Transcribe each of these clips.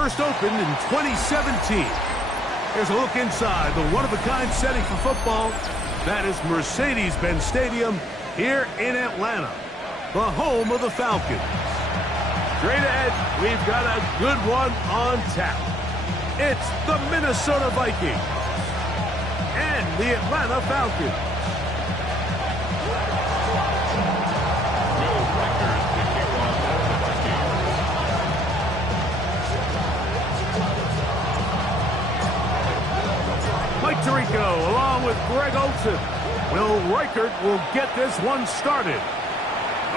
First opened in 2017. Here's a look inside the one-of-a-kind setting for football. That is Mercedes-Benz Stadium here in Atlanta, the home of the Falcons. Straight ahead, we've got a good one on tap. It's the Minnesota Vikings and the Atlanta Falcons. Mike Tirico along with Greg Olsen. Will Reichert will get this one started.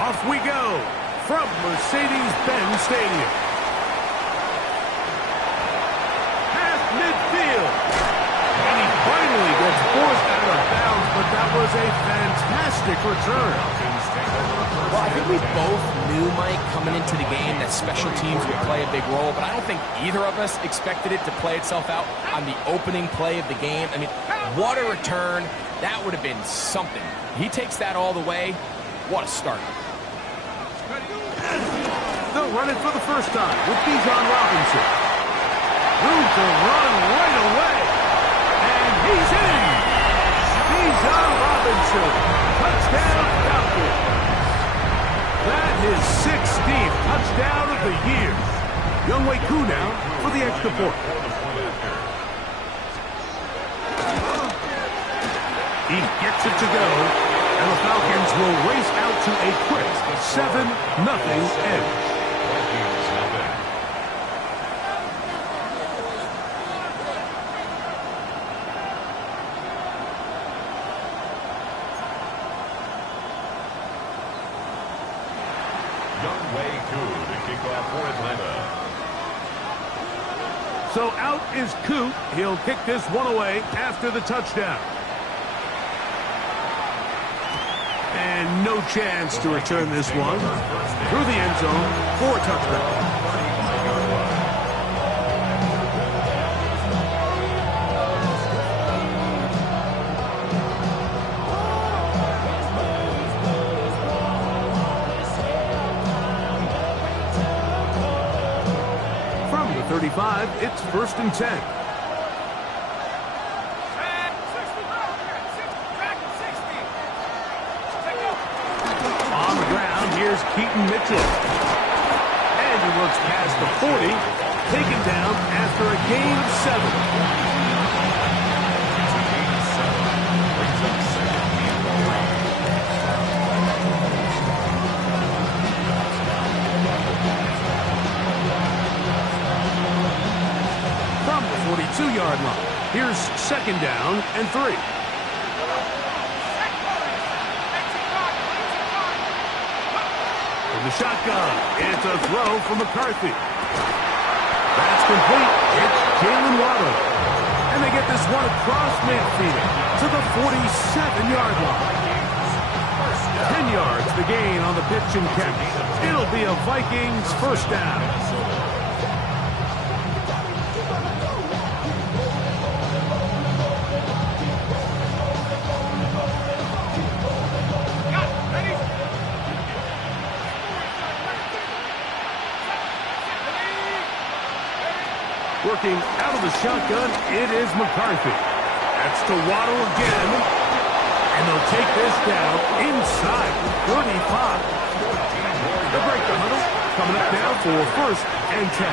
Off we go from Mercedes-Benz Stadium. Past midfield. And he finally gets forced out of bounds, but that was a fantastic return. Well, I think we both knew, Mike, coming into the game that special teams would play a big role, but I don't think either of us expected it to play itself out on the opening play of the game. I mean, what a return. That would have been something. He takes that all the way. What a start. They'll run it for the first time with Bijan Robinson. Room to run right away. And he's in. Bijan Robinson. Touchdown Falcons. That is 16th touchdown of the year. Younghoe Koo now for the extra point. He gets it to go, and the Falcons will race out to a quick 7-0 edge. Younghoe Koo to kick off for Atlanta. So out is Koo. He'll kick this one away after the touchdown. And no chance to return this one through the end zone for a touchdown. From the 35, it's 1st and 10. Here's Keaton Mitchell. And he looks past the 40, taken down after a gain of 7. From the 42-yard line, here's 2nd down and 3. The shotgun. It's a throw from McCarthy. That's complete. It's Jalen Waddle. And they get this one across midfield to the 47-yard line. 10 yards the gain on the pitch and catch. It'll be a Vikings first down. Working out of the shotgun, it is McCarthy. That's to Waddle again. And they'll take this down inside 35. They'll break the huddle. Coming up now for 1st and 10.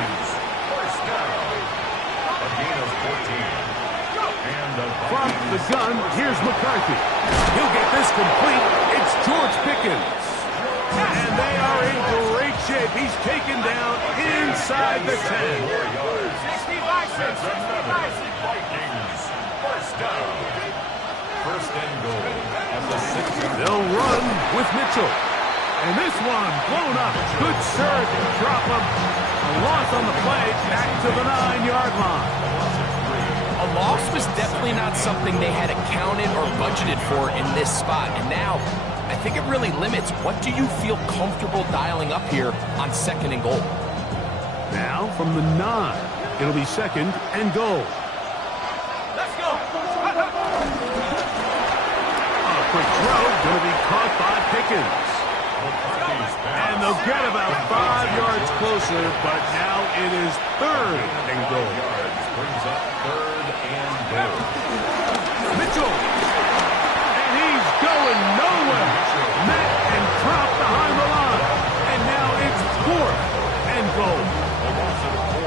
A gain of 14. From the gun, here's McCarthy. He'll get this complete. It's George Pickens. And they are in great shape. He's taken down inside the 10. That's another Vikings first down. 1st and goal at the 6. They'll run with Mitchell. And this one blown up. Good serve. Drop him. A loss on the play. Back to the 9-yard line. A loss was definitely not something they had accounted or budgeted for in this spot. And now, I think it really limits what do you feel comfortable dialing up here on 2nd and goal. Now from the 9. It'll be 2nd and goal. Let's go. A quick throw. Going to be caught by Pickens. McCarthy's And they'll get about 5 yards closer, but now it is 3rd and goal. Yards brings up 3rd and goal. Mitchell. And he's going nowhere. Met and dropped behind the line. And now it's 4th and goal.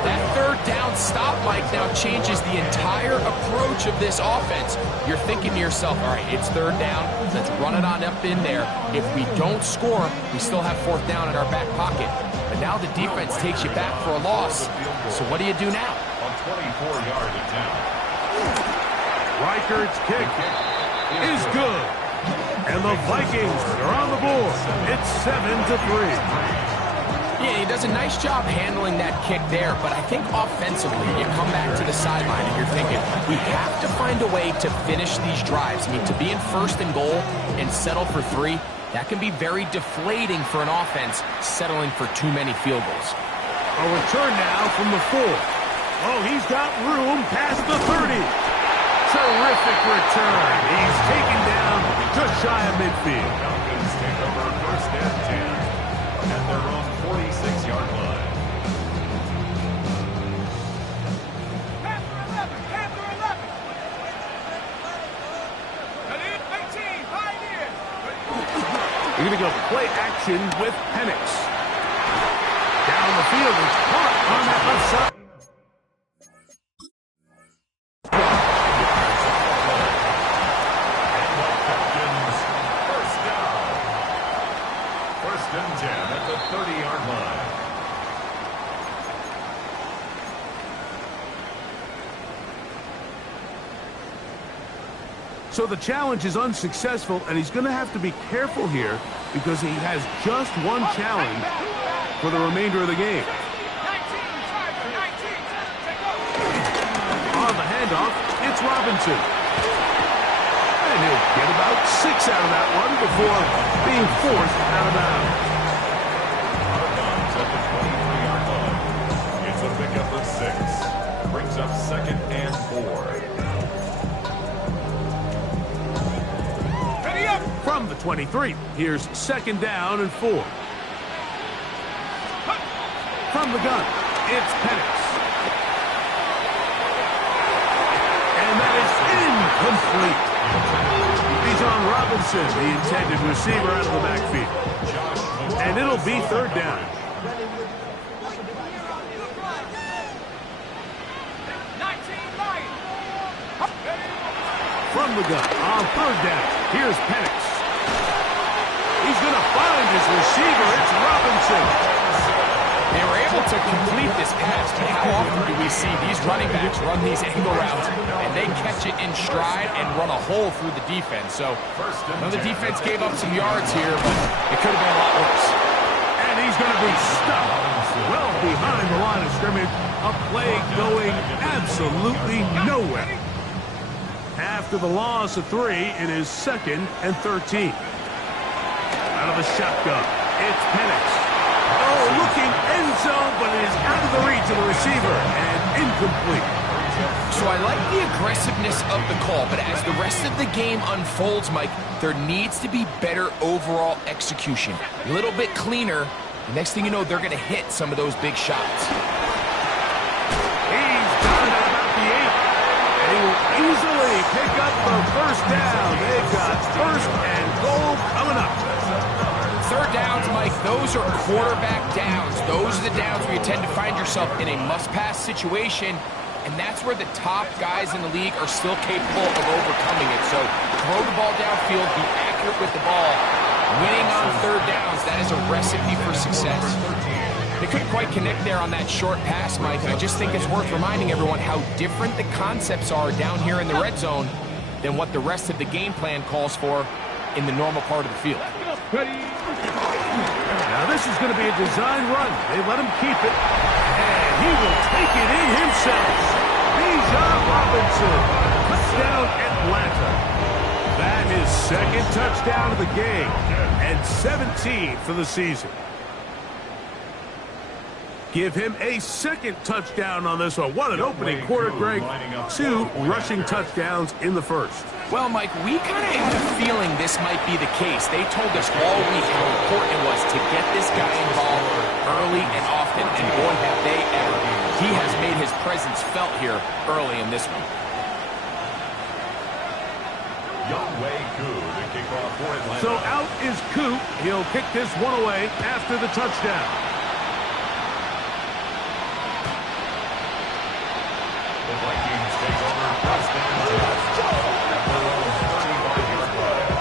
That 3rd down stop, Mike, now changes the entire approach of this offense. You're thinking to yourself, all right, it's 3rd down. Let's run it on up in there. If we don't score, we still have 4th down in our back pocket. But now the defense takes you back for a loss. So what do you do now? On 24-yard attempt. Reichert's kick is good. And the Vikings are on the board. It's 7-3. Yeah, he does a nice job handling that kick there, but I think offensively, you come back to the sideline and you're thinking, we have to find a way to finish these drives. I mean, to be in 1st and goal and settle for 3, that can be very deflating for an offense settling for too many field goals. A return now from the 4. Oh, he's got room past the 30. Terrific return. He's taken down just shy of midfield. Falcons take over 1st and 10 at their own 46-yard line. You're going to go play action with Penix. Down the field, it's caught on that left side. First down. 1st and 10 at the 30-yard line. So the challenge is unsuccessful, and he's going to have to be careful here because he has just one challenge for the remainder of the game. On the handoff, it's Robinson. And he'll get about 6 out of that one before being forced out of bounds. Out of bounds at the 23-yard line. It's a pickup of 6. Brings up 2nd and 4. From the 23, here's 2nd down and 4. From the gun, it's Penix. And that is incomplete. Bijan Robinson, the intended receiver, out of the backfield. And it'll be 3rd down. From the gun, on 3rd down, here's Penix. He's going to find his receiver. It's Robinson. They were able to complete this pass, but how often do we see these running backs run these angle routes and they catch it in stride and run a hole through the defense? So, I know the defense gave up some yards here, but it could have been a lot worse. And he's going to be stuck well behind the line of scrimmage. A play going absolutely nowhere. After the loss of 3, it is 2nd and 13. Out of the shotgun, it's Penix. Oh, looking end zone, but it is out of the reach of the receiver and incomplete. So I like the aggressiveness of the call, but as the rest of the game unfolds, Mike, there needs to be better overall execution. A little bit cleaner. Next thing you know, they're going to hit some of those big shots. He's done at about the 8. And he will easily pick up the 1st down. They've got 1st and goal coming up. 3rd downs, Mike, those are quarterback downs. Those are the downs where you tend to find yourself in a must-pass situation, and that's where the top guys in the league are still capable of overcoming it. So throw the ball downfield, be accurate with the ball. Winning on 3rd downs, that is a recipe for success. They couldn't quite connect there on that short pass, Mike, and I just think it's worth reminding everyone how different the concepts are down here in the red zone than what the rest of the game plan calls for in the normal part of the field. Now this is going to be a design run. They let him keep it, and he will take it in himself. Bijan Robinson, touchdown Atlanta. That is 2nd touchdown of the game, and 17 for the season. Give him a 2nd touchdown on this one. What an opening quarter, Greg. 2 rushing touchdowns in the 1st. Well, Mike, we kind of had a feeling this might be the case. They told us all week how important it was to get this guy involved early and often, and boy, have they ever. He has made his presence felt here early in this one. Younghoe Koo to kick off for Atlanta. So out is Koo. He'll kick this one away after the touchdown. The Vikings take over first and 10 at their own 35-yard line.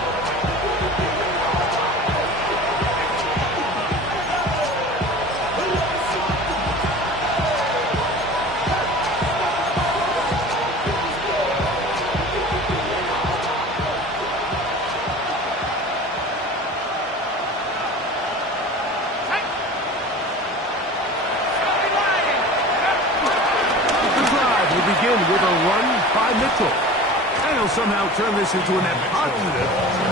Begin with a run by Mitchell. And he'll somehow turn this into a net positive.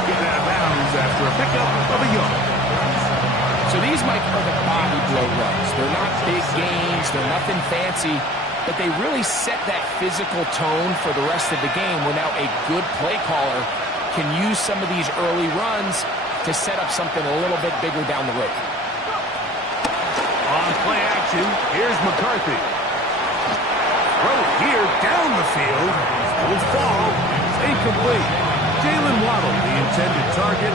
Get out of bounds after a pickup of a yard. So these, Mike, are the body blow runs. They're not big gains. They're nothing fancy. But they really set that physical tone for the rest of the game where now a good play caller can use some of these early runs to set up something a little bit bigger down the road. On play action, here's McCarthy. Throw here down the field. Will fall. Incomplete. Jalen Waddle, the intended target.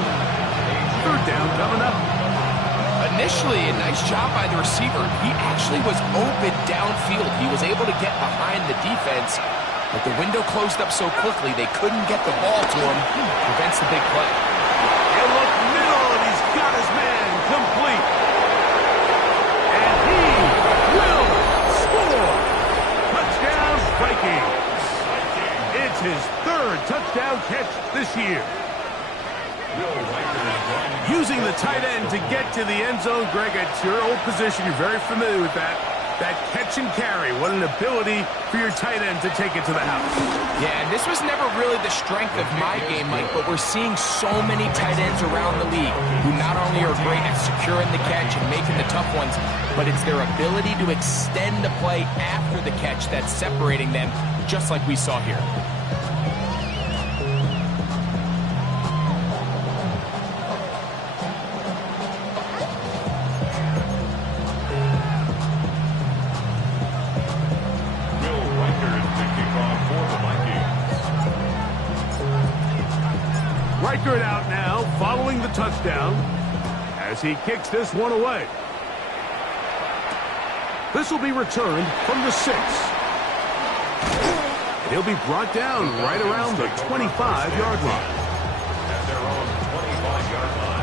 Third down coming up. Initially, a nice job by the receiver. He actually was open downfield. He was able to get behind the defense, but the window closed up so quickly they couldn't get the ball to him. Prevents the big play. He'll look middle, and he's got his man complete. And he will score. Touchdown, Vikings. It's his third touchdown catch this year. Using the tight end to get to the end zone, Greg, it's your old position. You're very familiar with that. That catch and carry. What an ability for your tight end to take it to the house. Yeah, and this was never really the strength of my game, Mike, but we're seeing so many tight ends around the league who not only are great at securing the catch and making the tough ones, but it's their ability to extend the play after the catch that's separating them, just like we saw here. Reichert out now, following the touchdown, as he kicks this one away. This will be returned from the 6. And he'll be brought down right around the 25-yard line. At their own 25-yard line.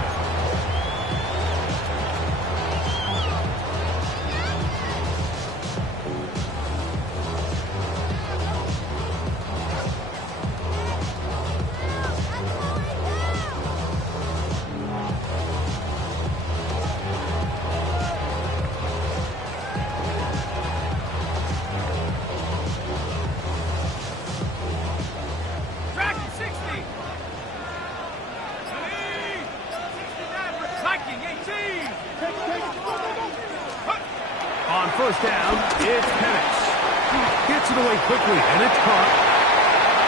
On first down, it's Penix. Gets it away quickly, and it's caught.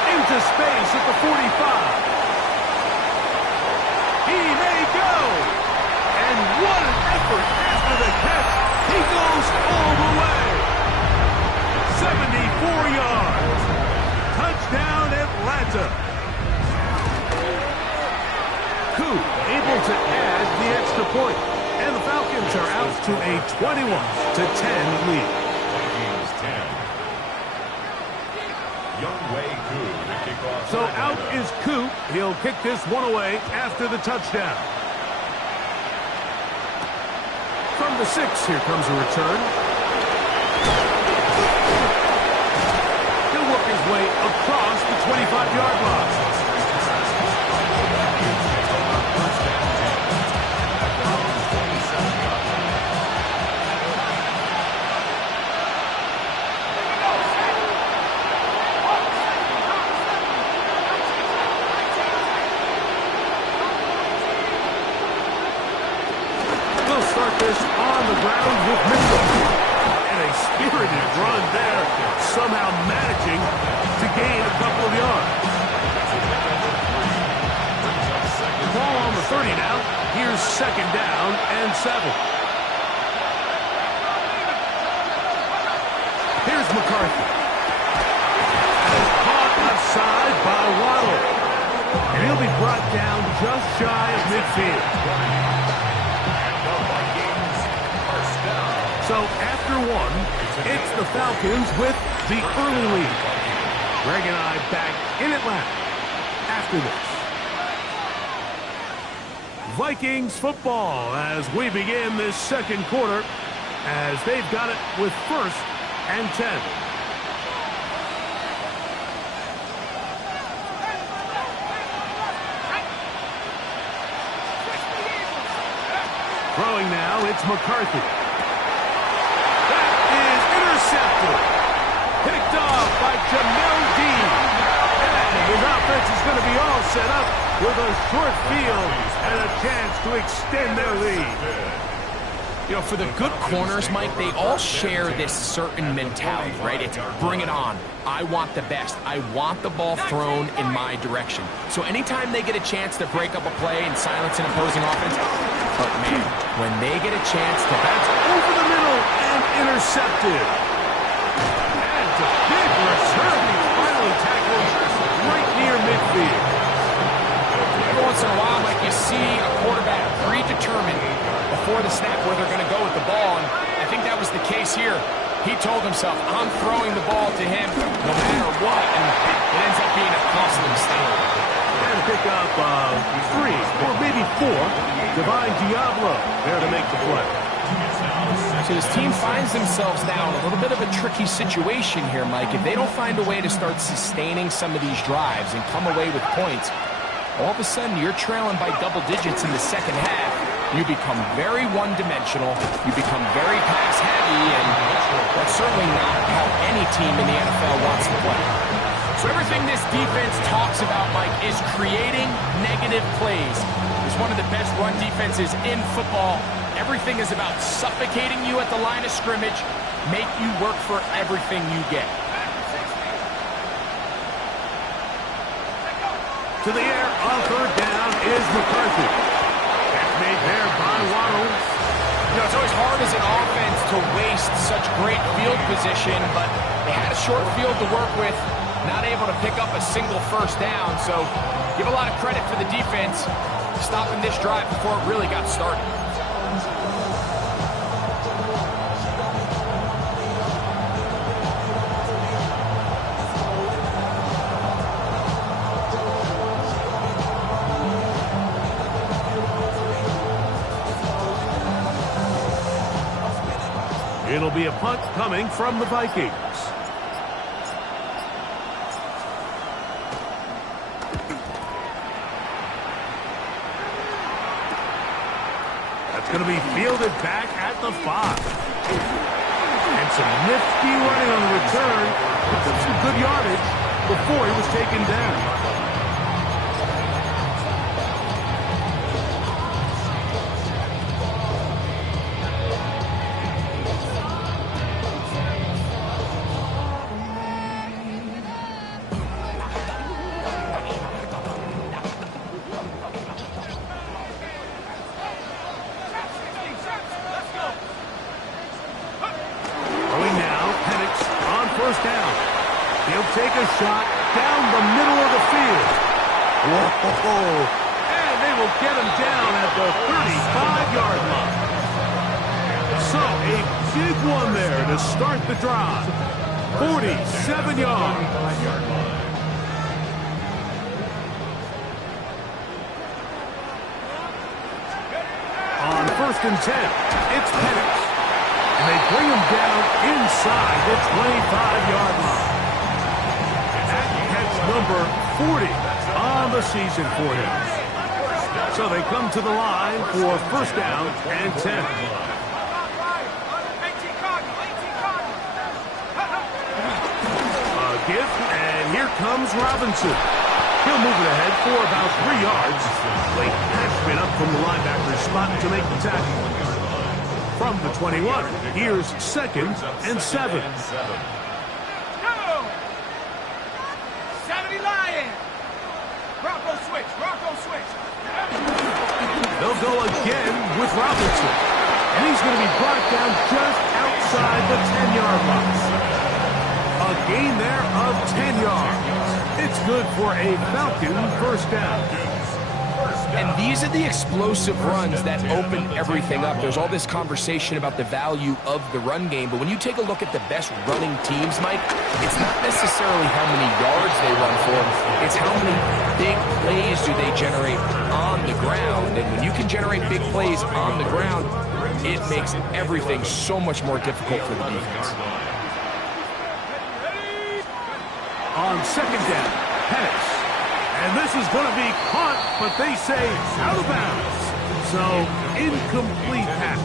Into space at the 45. He may go. And what an effort after the catch. He goes all the way. 74 yards. Touchdown, Atlanta. Koo able to add the extra point. And the Falcons are out to a 21-10 lead. Vikings 10. Younghoe Koo to kick off. So out is Koo. He'll kick this one away after the touchdown. From the 6, here comes a return. He'll work his way across the 25-yard line. Start this on the ground with Mitchell. second down and 7. Here's McCarthy. Caught offside by Waddle. And he'll be brought down just shy of midfield. So after 1, it's the Falcons with the early lead. Greg and I back in Atlanta after this. Vikings football as we begin this second quarter as they've got it with 1st and 10. Throwing now, it's McCarthy. That is intercepted. Picked off by Jamel Dean. And his offense is going to be all set up with a short field and a chance to extend their lead. You know, for the good corners, Mike, they all share this certain mentality, right? It's bring it on. I want the best. I want the ball thrown in my direction. So anytime they get a chance to break up a play and silence an opposing offense, but man, when they get a chance to... That's over the middle and intercepted. And a big return. He finally tackled right near midfield. Every once in a while, Mike, you see a quarterback predetermined before the snap where they're going to go with the ball, and I think that was the case here. He told himself, I'm throwing the ball to him no matter what, and it ends up being a costly mistake. And pick up 3 or maybe 4. Divine Diablo there to make the play. So this team finds themselves now in a little bit of a tricky situation here, Mike. If they don't find a way to start sustaining some of these drives and come away with points, all of a sudden you're trailing by double digits in the second half. You become very one-dimensional, you become very pass-heavy, and that's certainly not how any team in the NFL wants to play. So everything this defense talks about, Mike, is creating negative plays. It's one of the best run defenses in football. Everything is about suffocating you at the line of scrimmage, make you work for everything you get. To the air, on 3rd down is McCarthy. That's made there by Waddle. You know, it's always hard as an offense to waste such great field position, but they had a short field to work with, not able to pick up a single 1st down, so give a lot of credit for the defense stopping this drive before it really got started. It'll be a punt coming from the Vikings. That's going to be fielded back at the 5. And some nifty running on the return. Took some good yardage before he was taken down. Take a shot down the middle of the field. Whoa! And they will get him down at the 35-yard line. So a big one there to start the drive. 47 yards. On 1st and 10, it's Penix. And they bring him down inside the 25-yard line. Number 40 on the season for him. So they come to the line for 1st down and 10. A gift, and here comes Robinson. He'll move it ahead for about 3 yards. Late pass up from the linebacker's spot to make the tackle. From the 21, here's 2nd and 7. They'll go again with Robinson. And he's going to be brought down just outside the 10-yard line. A gain there of 10 yards. It's good for a Falcon first down. And these are the explosive runs that open everything up. There's all this conversation about the value of the run game, but when you take a look at the best running teams, Mike, it's not necessarily how many yards they run for, it's how many big plays do they generate on the ground. And when you can generate big plays on the ground, it makes everything so much more difficult for the defense. On second down, Penix. And this is going to be caught, but they say out of bounds. So, incomplete pass.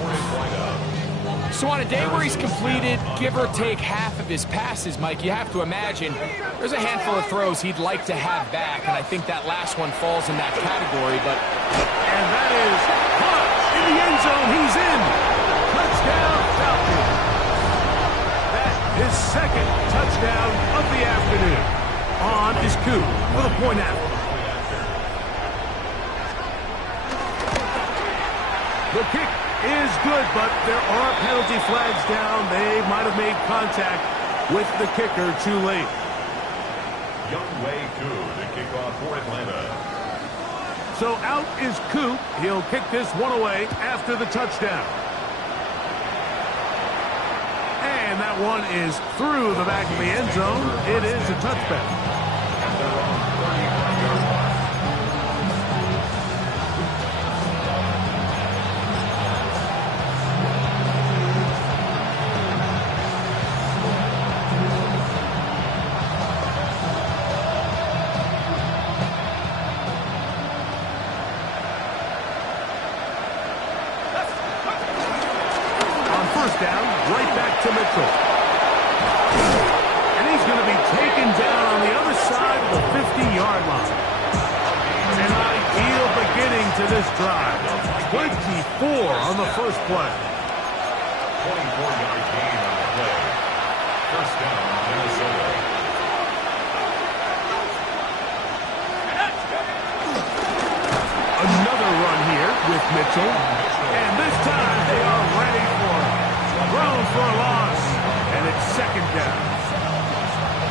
So on a day where he's completed, give or take half of his passes, Mike, you have to imagine there's a handful of throws he'd like to have back, and I think that last one falls in that category, but... And that is caught in the end zone. He's in. Touchdown, Falcons. That is second touchdown of the afternoon. On is Coop with a point after. The kick is good, but there are penalty flags down. They might have made contact with the kicker too late. Younghoe Koo to kick off for Atlanta. So out is Coop. He'll kick this one away after the touchdown. And that one is through the back of the end zone. It is a touchback. Down, right back to Mitchell. And he's going to be taken down on the other side of the 50-yard line. An ideal beginning to this drive. 24 on the first play. 24-yard gain on the play. First down, Minnesota. Another run here with Mitchell. And this time they are ready for it. Thrown for a loss, and it's second down.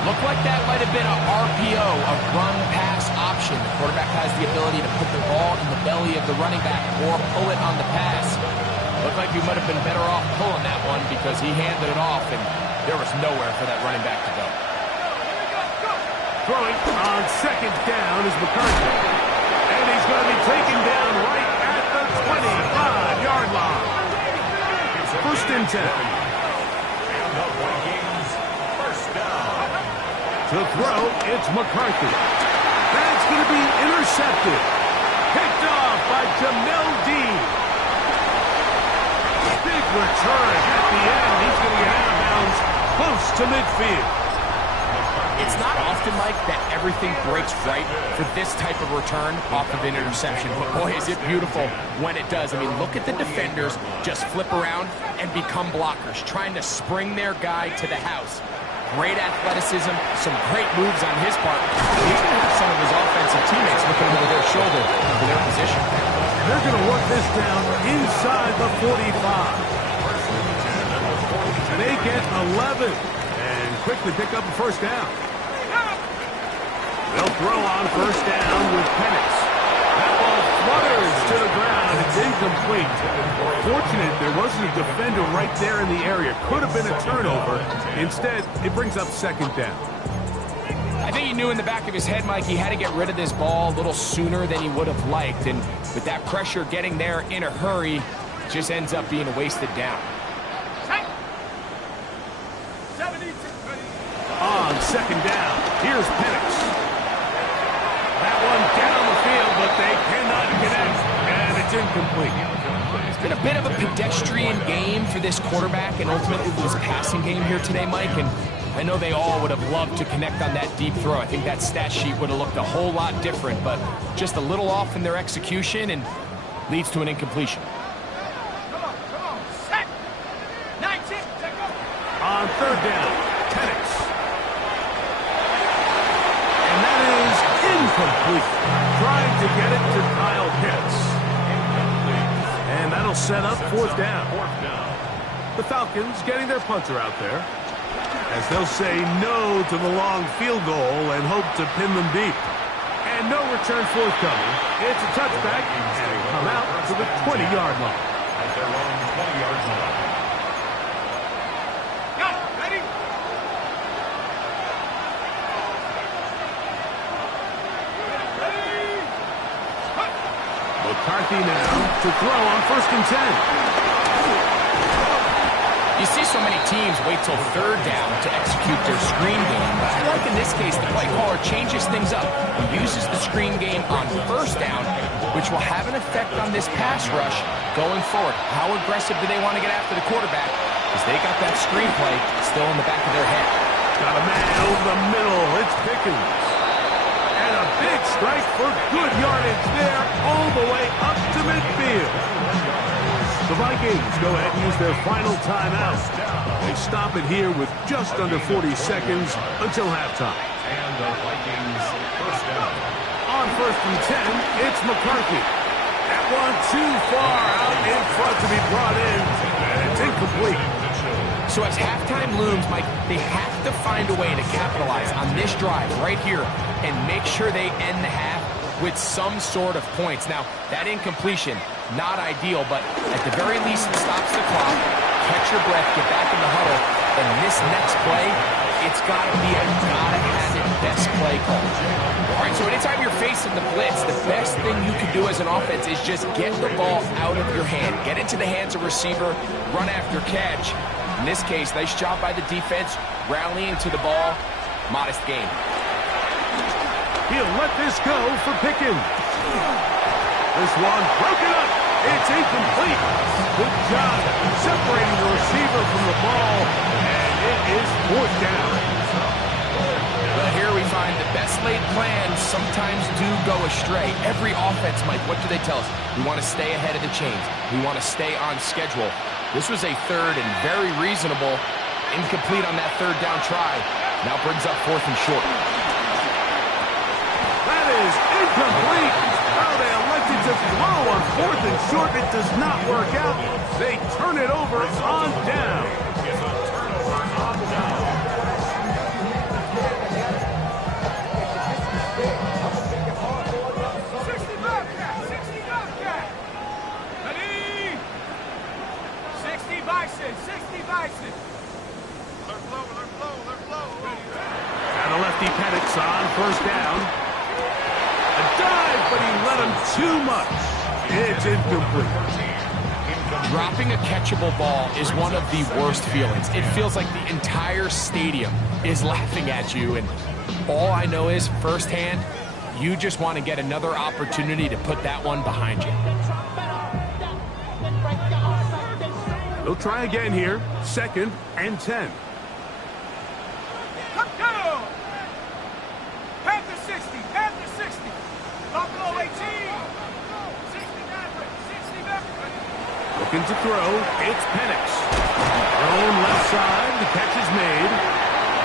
Looked like that might have been a RPO, a run-pass option. The quarterback has the ability to put the ball in the belly of the running back or pull it on the pass. Looked like he might have been better off pulling that one because he handed it off, and there was nowhere for that running back to go. Throwing on second down is McCarthy. And he's going to be taken down right at the 25-yard line. First and 10. And the Vikings, first down. To throw, it's McCarthy. That's going to be intercepted. Picked off by Jamel Dean. Big return at the end. He's going to get out of bounds close to midfield. It's not often, Mike, that everything breaks right for this type of return off of an interception. But boy, is it beautiful when it does. I mean, look at the defenders just flip around and become blockers, trying to spring their guy to the house. Great athleticism, some great moves on his part. He's going to have some of his offensive teammates looking over their shoulder for their position. They're going to work this down inside the 45. They get 11 and quickly pick up a first down. They'll throw on first down with Penix. That ball flutters to the ground. It's incomplete. Fortunate there wasn't a defender right there in the area. Could have been a turnover. Instead, it brings up second down. I think he knew in the back of his head, Mike, he had to get rid of this ball a little sooner than he would have liked. And with that pressure getting there in a hurry, it just ends up being a wasted down. On second down, here's Penix. That one down the field, but they cannot connect, and it's incomplete. It's been a bit of a pedestrian game for this quarterback and ultimately his passing game here today, Mike, and I know they all would have loved to connect on that deep throw. I think that stat sheet would have looked a whole lot different, but just a little off in their execution and leads to an incompletion. Set. 19. On third down, Penix. And that is incomplete. trying to get it to Kyle Pitts. And that'll set up fourth down. The Falcons getting their punter out there, as they'll say no to the long field goal and hope to pin them deep. And no return forthcoming. It's a touchback, and they come out to the 20-yard line. At their own 20-yard line. McCarthy now to throw on 1st and 10. You see so many teams wait till third down to execute their screen game, but I like in this case the play caller changes things up. He uses the screen game on 1st down, which will have an effect on this pass rush going forward. How aggressive do they want to get after the quarterback? Because they got that screen play still in the back of their head. Got a man over the middle. It's Pickens. And a big strike for good yardage there all the way up to midfield. The Vikings go ahead and use their final timeout. They stop it here with just under 40 seconds until halftime. And the Vikings first down. On 1st and 10, it's McCarthy. That one too far out in front to be brought in, and it's incomplete. So as halftime looms, Mike, they have to find a way to capitalize on this drive right here and make sure they end the half with some sort of points. Now, that incompletion, not ideal, but at the very least, it stops the clock. Catch your breath, get back in the huddle, and this next play, it's got to be a gotta-have-it best play call. All right, so anytime you're facing the blitz, the best thing you can do as an offense is just get the ball out of your hand. Get into the hands of receiver, run after catch. In this case, nice job by the defense, rallying to the ball. Modest gain. He'll let this go for Pickens. This one broken up. It's incomplete. Good job separating the receiver from the ball, and it is fourth down. Well, here we find the best laid plans sometimes do go astray. Every offense, Mike, what do they tell us? We want to stay ahead of the chains. We want to stay on schedule. This was a third and very reasonable. Incomplete on that third down try. Now brings up 4th and short. That is incomplete. Oh, they elected to throw on 4th and short. It does not work out. They turn it over on down. It's a turnover on down. And a lefty Penix on 1st down. A dive, but he let him too much. It's incomplete. Dropping a catchable ball is one of the worst feelings. It feels like the entire stadium is laughing at you, and all I know is firsthand, you just want to get another opportunity to put that one behind you. They'll try again here. 2nd and 10. Panther 60, Panther 60. Buffalo 18. 60 Looking to throw. It's Penix. Thrown left side. The catch is made.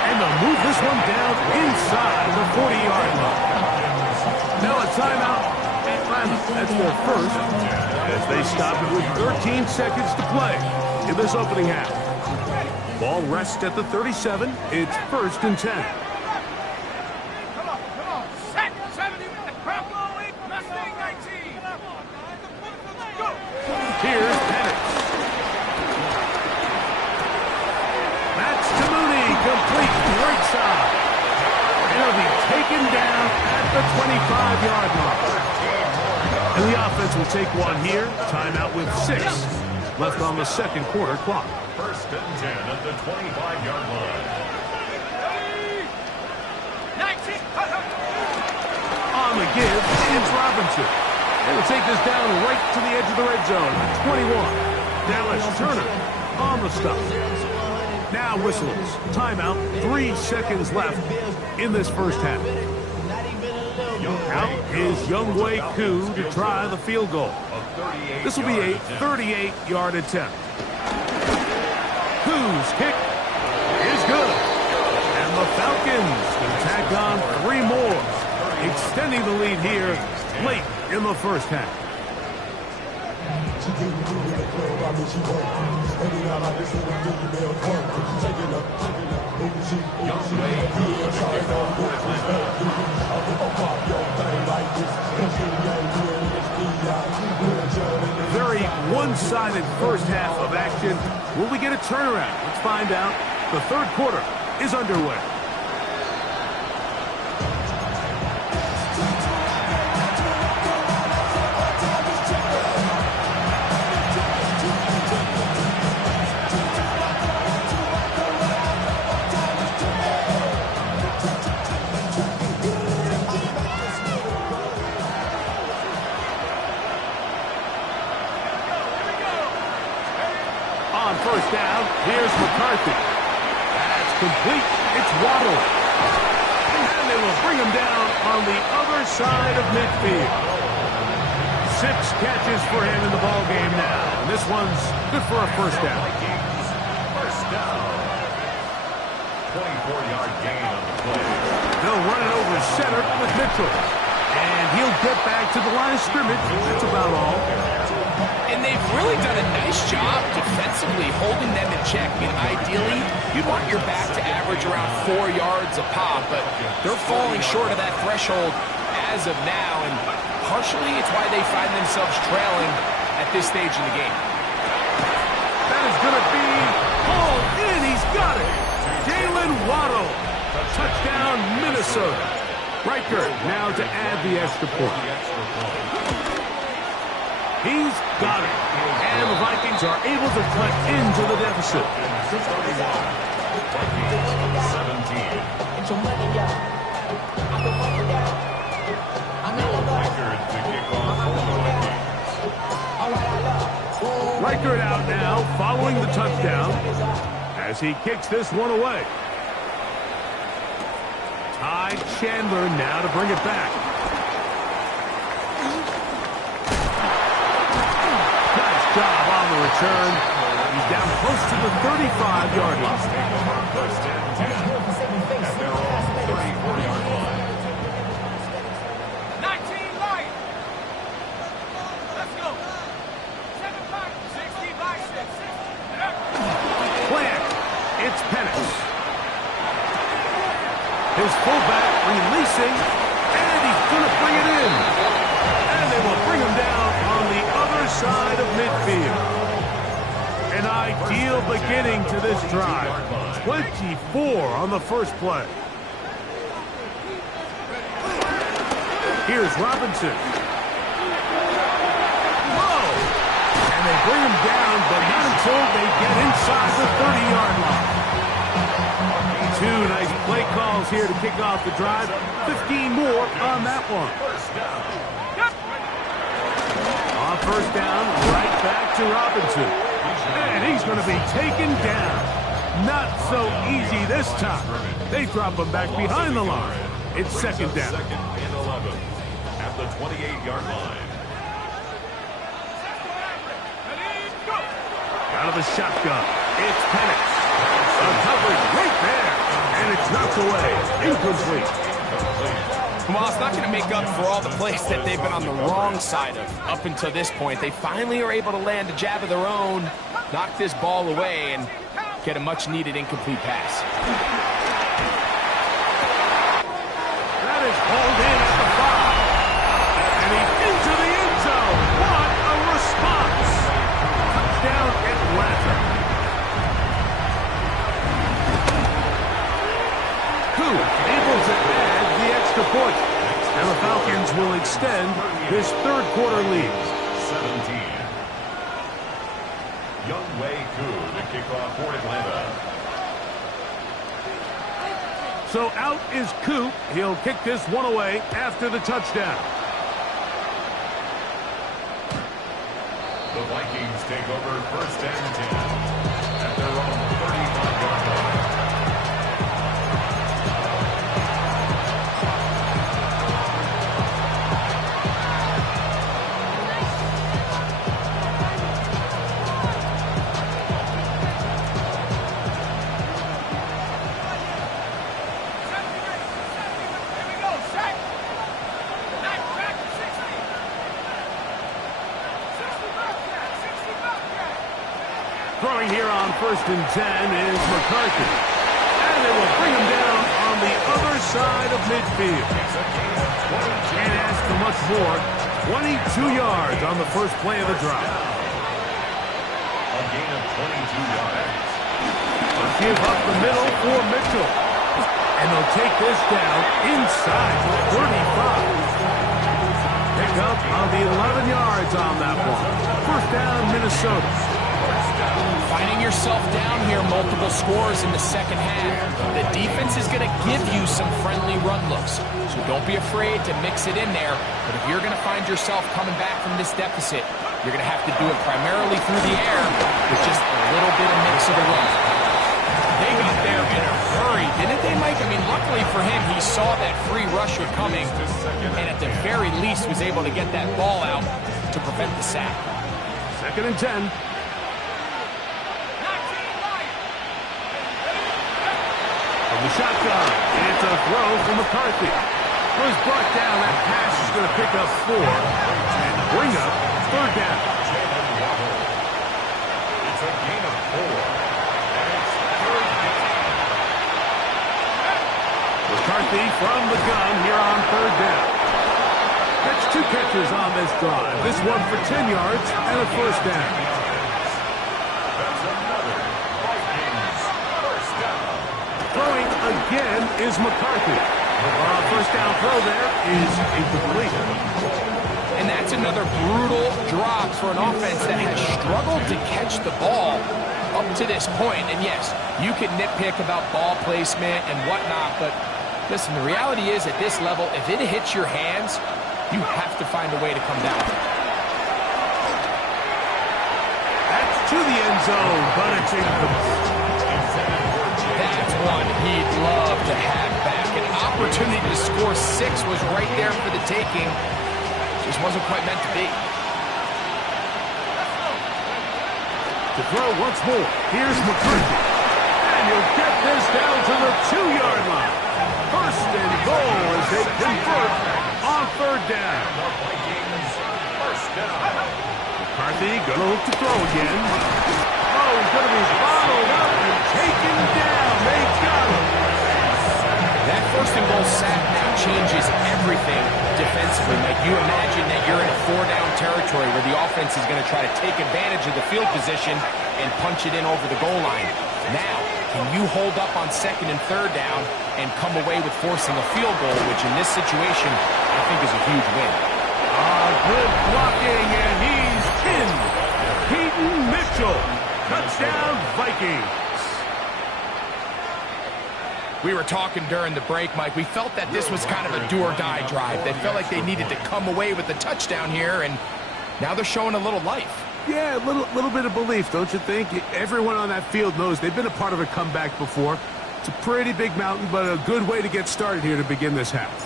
And they'll move this one down inside the 40-yard line. Now a timeout. Atlanta. That's their first. As they stop it with 13 seconds to play in this opening half. Ball rests at the 37. It's 1st and 10. Come on. Set. 70. Buffalo 8. Mustang 19. Go. Here's Penix. That's to Mooney. Complete. Right side. And he'll be taken down at the 25-yard line. And the offense will take one here. Timeout with 6 left on the 2nd quarter clock. 1st and 10 at the 25-yard line. 19. On the give, it's Robinson. And will take this down right to the edge of the red zone. 21. Dallas Turner on the stop. Now whistles. Timeout. 3 seconds left in this first half. Out is Younghoe Koo to try the field goal. This will be a 38-yard attempt. Koo's kick is good. And the Falcons can tack on 3 more extending the lead here late in the first half. Very one-sided first half of action. Will we get a turnaround? Let's find out. The third quarter is underway. First down, here's McCarthy. That's complete. It's Waddle. And they will bring him down on the other side of midfield. 6 catches for him in the ball game now. And this one's good for a first down. First down. 24-yard gain on the play. They'll run it over center with Mitchell. And he'll get back to the line of scrimmage. That's about all. And they've really done a nice job defensively holding them in check. I mean, ideally, you'd want your back to average around 4 yards a pop, but they're falling short of that threshold as of now, and partially it's why they find themselves trailing at this stage in the game. That is going to be hauled in. He's got it. Jalen Waddle. Touchdown, Minnesota. Riker now to add the extra point. He's got it. And the Vikings are able to cut into the deficit. 17. Reichert out now, following the touchdown, as he kicks this one away. Ty Chandler now to bring it back. Job on the return. He's down close to the 35-yard line. First and 10 at their own 34-yard line. 19 light. Let's go. 7-5, 60 by 6. Plant. It's Penix. His fullback releasing, and he's going to bring it in. And they will bring him down on the other side of midfield. An ideal beginning to this drive. 24 on the first play. Here's Robinson. Whoa! And they bring him down, but not until they get inside the 30-yard line. 2 nice play calls here to kick off the drive. 15 more on that one. On first down, right back to Robinson. And he's going to be taken down. Not so easy this time. They drop him back behind the line. It's second down. Second and 11 at the 28-yard line. Out of the shotgun, it's Penix. A coverage right there. And it's knocked away. Incomplete. Well, it's not going to make up for all the plays that they've been on the wrong side of up until this point. They finally are able to land a jab of their own, knock this ball away, and get a much-needed incomplete pass. That is hauled in at the 5. And he's into the end zone. What a response. Touchdown, Atlanta. Able to add the extra point. And the Falcons will extend this third quarter lead. 17. Younghoe Koo to kick off for Atlanta. So out is Koo. He'll kick this one away after the touchdown. The Vikings take over first and 10 at their own 35-yard line. Covering here on 1st and 10 is McCarthy. And they will bring him down on the other side of midfield. Can't ask for much more. 22 yards on the first play of the drive. A gain of 22 yards. They'll give up the middle for Mitchell. And they'll take this down inside the 35. Pick up on the 11 yards on that one. First down, Minnesota. Finding yourself down here, multiple scores in the second half. The defense is going to give you some friendly run looks. So don't be afraid to mix it in there. But if you're going to find yourself coming back from this deficit, you're going to have to do it primarily through the air with just a little bit of mix of the run. They got there in a hurry, didn't they, Mike? I mean, luckily for him, he saw that free rusher coming, and at the very least was able to get that ball out to prevent the sack. 2nd and 10. From the shotgun, it's a throw from McCarthy. Was brought down. That pass is going to pick up 4 and bring up 3rd down. It's a gain of 4. And it's 3rd down. McCarthy from the gun here on 3rd down. That's 2 catches on this drive. This one for 10 yards and a first down. That's another Vikings first down. Throwing again is McCarthy. First down throw there is incomplete. And that's another brutal drop for an offense that has struggled to catch the ball up to this point. And yes, you can nitpick about ball placement and whatnot, but listen, the reality is at this level, if it hits your hands, you have to find a way to come down. That's to the end zone, but it's incomplete. That's one he'd love to have back. An opportunity to score 6 was right there for the taking. Just wasn't quite meant to be. To throw once more, here's McCarthy. And you'll get this down to the 2-yard line. First and goal as they convert on 3rd down. First down. McCarthy gonna look to throw again. Oh, he's gonna be bottled up and taken down. They got him. That first and goal sack now changes everything defensively. Like, you imagine that you're in a 4-down territory where the offense is going to try to take advantage of the field position and punch it in over the goal line. Now, can you hold up on 2nd and 3rd down and come away with forcing a field goal, which in this situation I think is a huge win. Good blocking, and he's pinned. Peyton Mitchell. Touchdown, Vikings. We were talking during the break, Mike. We felt that this was kind of a do-or-die drive. They felt like they needed to come away with the touchdown here, and now they're showing a little life. Yeah, a little bit of belief, don't you think? Everyone on that field knows they've been a part of a comeback before. It's a pretty big mountain, but a good way to get started here to begin this half.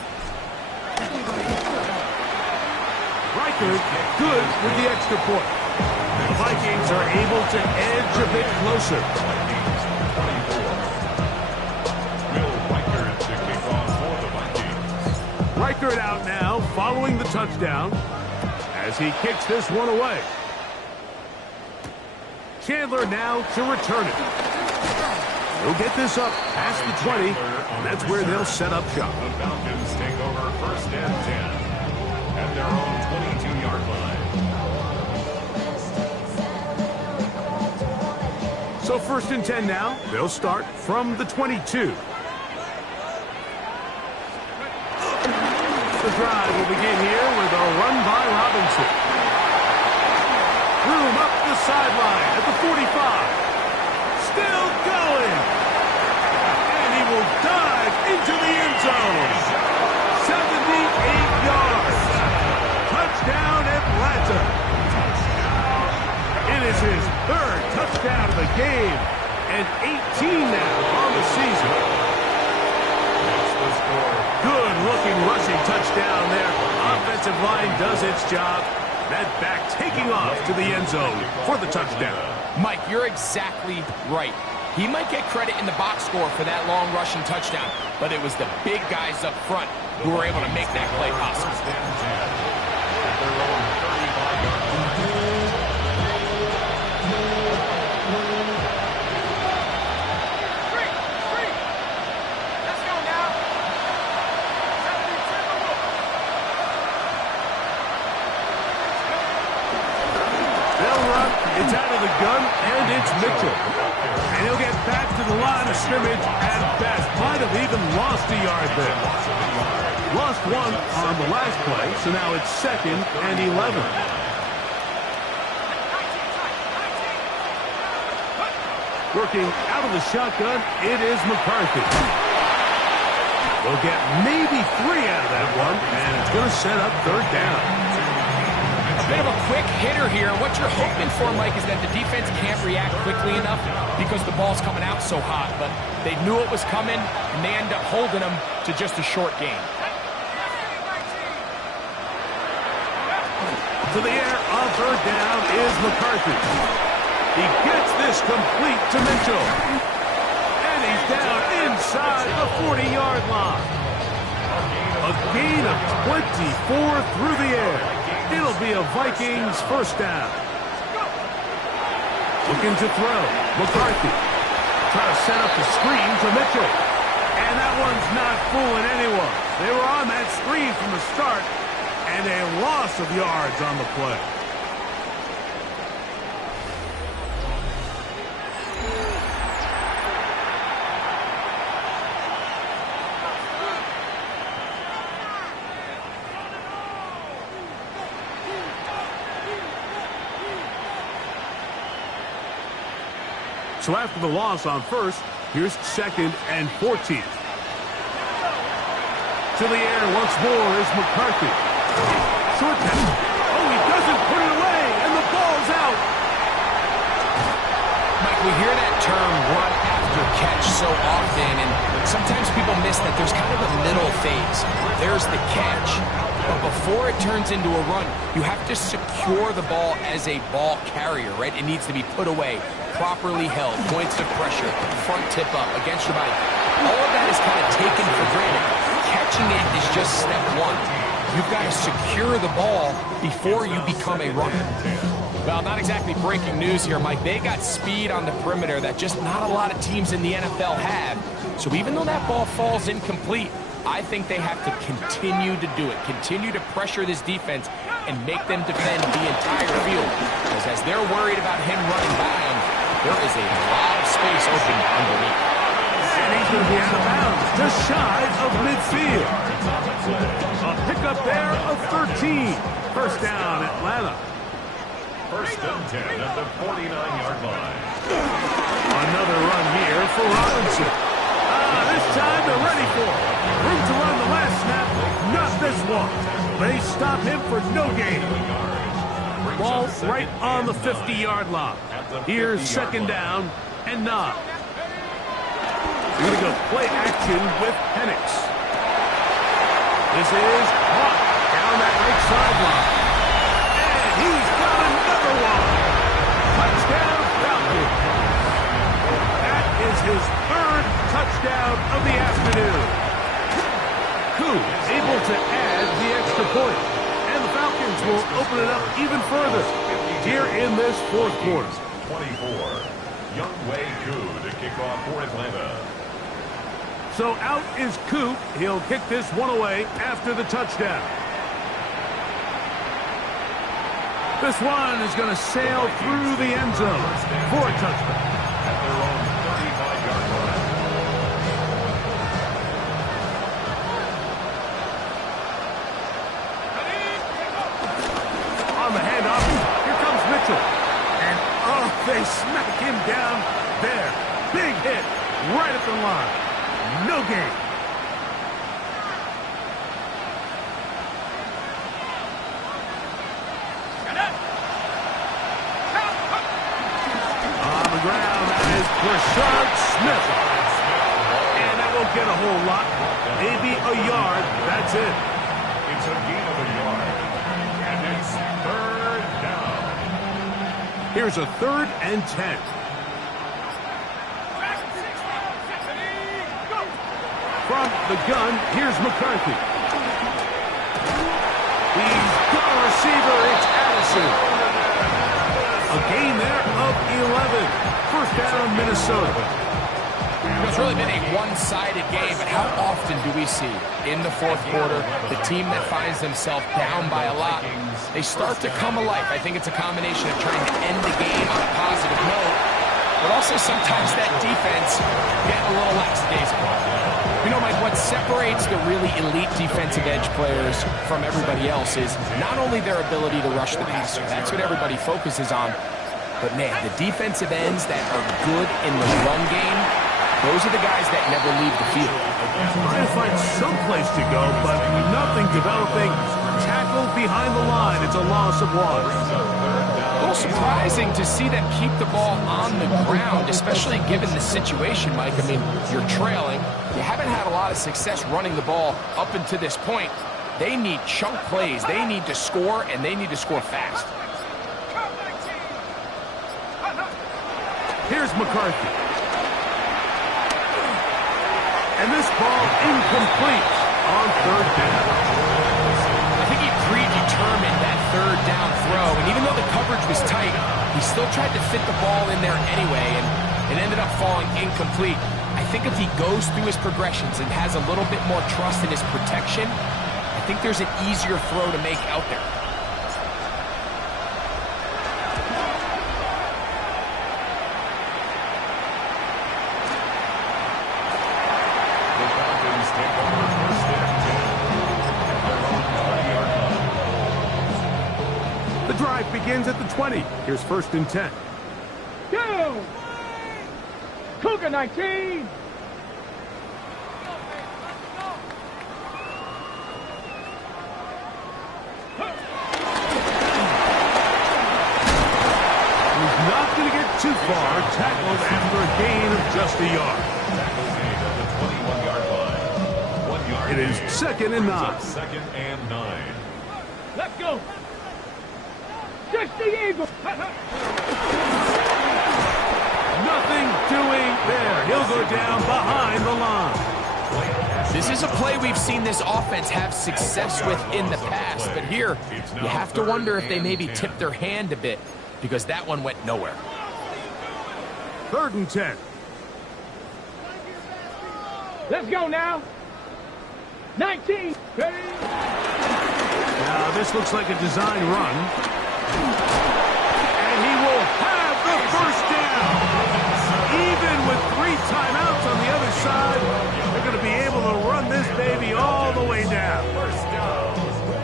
Riker, good with the extra point. The Vikings are able to edge a bit closer. Reichert out now, following the touchdown, as he kicks this one away. Chandler now to return it. He'll get this up past the 20, and that's where they'll set up shop. The Falcons take over 1st and 10 at their own 22-yard line. So 1st and 10 now. They'll start from the 22. The drive will begin here with a run by Robinson. Room up the sideline at the 45. Still going. And he will dive into the end zone. 78 yards. Touchdown, Atlanta. It is his 3rd touchdown of the game. And 18 now on the season. That's the score. Good-looking rushing touchdown there. Offensive line does its job. That back taking off to the end zone for the touchdown. Mike, you're exactly right. He might get credit in the box score for that long rushing touchdown, but it was the big guys up front who were able to make that play possible. 1st and 10 at their own 35-yard line. It's out of the gun, and it's Mitchell. And he'll get back to the line of scrimmage at best. Might have even lost a yard there. Lost one on the last play, so now it's 2nd and 11. Working out of the shotgun, it is McCarthy. We'll get maybe 3 out of that one, and it's going to set up 3rd down. A bit of a quick hitter here. What you're hoping for, Mike, is that the defense can't react quickly enough because the ball's coming out so hot. But they knew it was coming, and they end up holding them to just a short gain. To the air on 3rd down is McCarthy. He gets this complete to Mitchell. And he's down inside the 40-yard line. A gain of 24 through the air. It'll be a Vikings 1st down. Looking to throw. McCarthy. Try to set up the screen to Mitchell. And that one's not fooling anyone. They were on that screen from the start. And a loss of yards on the play. So after the loss on 1st, here's 2nd and 14. To the air once more is McCarthy. Short pass. Oh, he doesn't put it away, and the ball's out. Mike, we hear that term run after catch so often, and sometimes people miss that there's kind of a middle phase. There's the catch, but before it turns into a run, you have to secure the ball as a ball carrier, right? It needs to be put away, properly held, points of pressure, front tip up, against your body. All of that is kind of taken for granted. Catching it is just step one. You've got to secure the ball before you become a runner. Well, not exactly breaking news here, Mike. They got speed on the perimeter that just not a lot of teams in the NFL have. So even though that ball falls incomplete, I think they have to continue to do it, continue to pressure this defense and make them defend the entire field. Because as they're worried about him running by them, there is a lot of space open underneath. And he's going to be out of bounds, just shy of midfield. A pickup there of 13. 1st down, Atlanta. 1st and 10 at the 49-yard line. Another run here for Robinson. This time they're ready for it. Room to run the last snap, not this one. They stop him for no gain. Ball right on the 50-yard line. Here's 2nd down and 9. We're going to go play action with Penix. This is caught down that right sideline. And he's got another one. Touchdown Falcons. That is his 3rd touchdown of the afternoon. Koo able to add the extra point. And the Falcons will open it up even further here in this 4th quarter. 24. Younghoe Koo to kick off for Atlanta. So out is Koo. He'll kick this one away after the touchdown. This one is going to sail through the end zone for a touchdown. At their own 35-yard line. On the handoff, here comes Mitchell. And, they smack him down there. Big hit right at the line. No gain. On the ground, that is Brashard Smith. And that won't get a whole lot. Maybe a yard. That's it. It's a gain of a yard. And it's 3rd down. Here's a 3rd and 10. From the gun, here's McCarthy. He's got a receiver. It's Addison. A gain there of 11. 1st down, Minnesota. It's really been a one-sided game, but how often do we see in the fourth quarter the team that finds themselves down by a lot, they start to come alive. I think it's a combination of trying to end the game on a positive note, but also sometimes that defense getting a little lackadaisical. You know, Mike, what separates the really elite defensive edge players from everybody else is not only their ability to rush the passer. That's what everybody focuses on. But, man, the defensive ends that are good in the run game, those are the guys that never leave the field. Trying to find some place to go, but nothing developing. Tackled behind the line. It's a loss of one. A little surprising to see them keep the ball on the ground, especially given the situation, Mike. I mean, you're trailing. You haven't had a lot of success running the ball up until this point. They need chunk plays. They need to score, and they need to score fast. Here's McCarthy. And this ball incomplete on third down. I think he predetermined that third down throw, and even though the coverage was tight, he still tried to fit the ball in there anyway, and it ended up falling incomplete. I think if he goes through his progressions and has a little bit more trust in his protection, I think there's an easier throw to make out there. The drive begins at the 20. Here's 1st and 10. Go! Cougar 19! He's not going to get too far. Tackled after a gain of just a yard. Tackle gain at the 21-yard line. 1 yard. It is gain. 2nd and 9. 2nd and 9. Let's go! 60 Eagles! Nothing doing there. He'll go down behind the line. This is a play we've seen this offense have success with in the past, but here you have to wonder if they maybe tipped their hand a bit because that one went nowhere. 3rd and 10. Let's go now! 19! Ready? Now this looks like a design run. And he will have the first down. Even with 3 timeouts on the other side, they're going to be able to run this baby all the way down.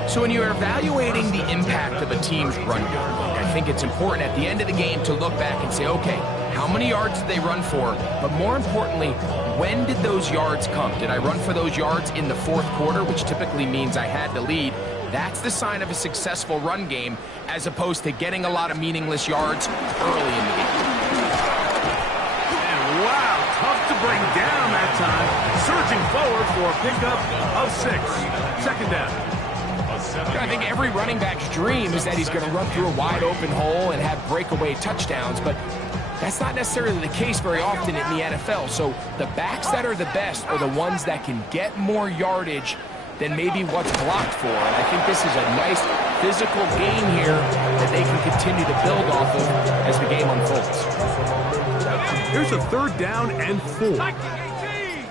So when you're evaluating the impact of a team's run game, I think it's important at the end of the game to look back and say, okay, how many yards did they run for? But more importantly, when did those yards come? Did I run for those yards in the fourth quarter, which typically means I had to lead? That's the sign of a successful run game, as opposed to getting a lot of meaningless yards early in the game. And wow, tough to bring down that time. Surging forward for a pickup of 6. 2nd down. I think every running back's dream is that he's going to run through a wide open hole and have breakaway touchdowns, but that's not necessarily the case very often in the NFL. So the backs that are the best are the ones that can get more yardage than maybe what's blocked for. And I think this is a nice physical game here that they can continue to build off of as the game unfolds. Here's a 3rd down and 4. 19!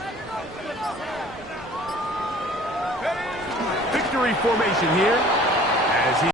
Victory formation here as he